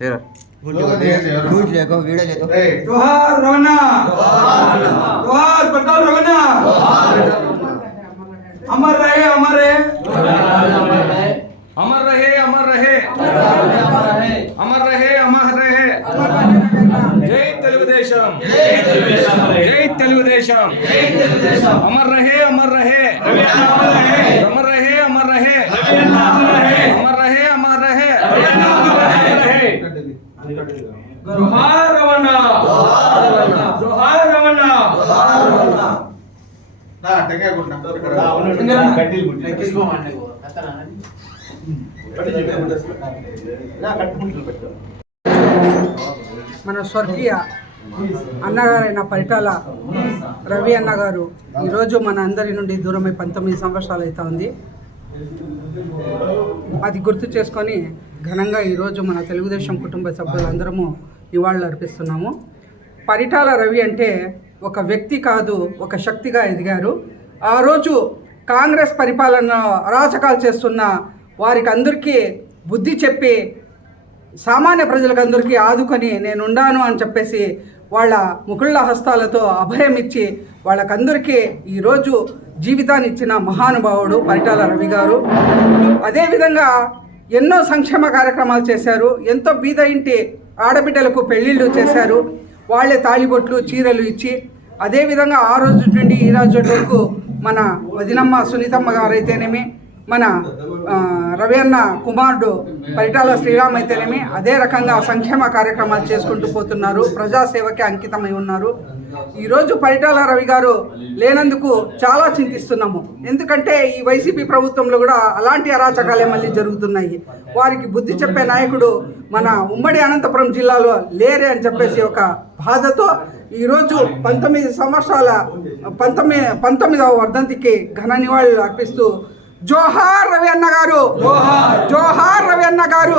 तेरा तो तो। अमर रहे अमर रहे अमर रहे अमर रहे अमर रहे अमर रहे जय तेलुगुदेशम जय तेलुगुदेशम अमर रहे अमर रहे మన స్వర్గీయ అన్నగారైన పరిటాల రవి అన్నగారు ఈరోజు మన అందరి నుండి దూరమై పంతొమ్మిది సంవత్సరాలు అవుతా ఉంది అది గుర్తు చేసుకొని ఘనంగా ఈరోజు మన తెలుగుదేశం కుటుంబ సభ్యులందరము నివాళులు అర్పిస్తున్నాము పరిటాల రవి అంటే ఒక వ్యక్తి కాదు ఒక శక్తిగా ఎదిగారు ఆ రోజు కాంగ్రెస్ పరిపాలన అరాచకాలు చేస్తున్న వారికి అందరికీ బుద్ధి చెప్పి సామాన్య ప్రజలకు అందరికీ ఆదుకొని నేనున్నాను అని చెప్పేసి వాళ్ళ ముకుళ్ళ హస్తాలతో అభయం ఇచ్చి వాళ్ళకందరికీ ఈరోజు జీవితాన్ని ఇచ్చిన మహానుభావుడు పరిటాల రవి గారు అదేవిధంగా ఎన్నో సంక్షేమ కార్యక్రమాలు చేశారు ఎంతో బీద ఇంటి ఆడబిడ్డలకు పెళ్ళిళ్ళు చేశారు వాళ్ళే తాళిబొట్లు చీరలు ఇచ్చి అదేవిధంగా ఆ రోజు నుండి ఈ రోజు వరకు మన వదినమ్మ సునీతమ్మ గారైతేనేమి మన రవి అన్న కుమారుడు పరిటాల శ్రీరామ్ అయితేనేమి అదే రకంగా సంక్షేమ కార్యక్రమాలు చేసుకుంటూ పోతున్నారు ప్రజాసేవకే అంకితమై ఉన్నారు ఈరోజు పరిటాల రవి గారు లేనందుకు చాలా చింతిస్తున్నాము ఎందుకంటే ఈ వైసీపీ ప్రభుత్వంలో కూడా అలాంటి అరాచకాలే మళ్ళీ జరుగుతున్నాయి వారికి బుద్ధి చెప్పే నాయకుడు మన ఉమ్మడి అనంతపురం జిల్లాలో లేరే అని చెప్పేసి ఒక బాధతో ఈరోజు పంతొమ్మిది సంవత్సరాల పంతొమ్మిది పంతొమ్మిదవ వర్ధంతికి ఘన నివాళులు అర్పిస్తూ జోహార్ రవి అన్న గారు జోహార్ రవి అన్న గారు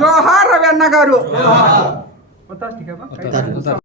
జోహార్ రవి అన్న గారు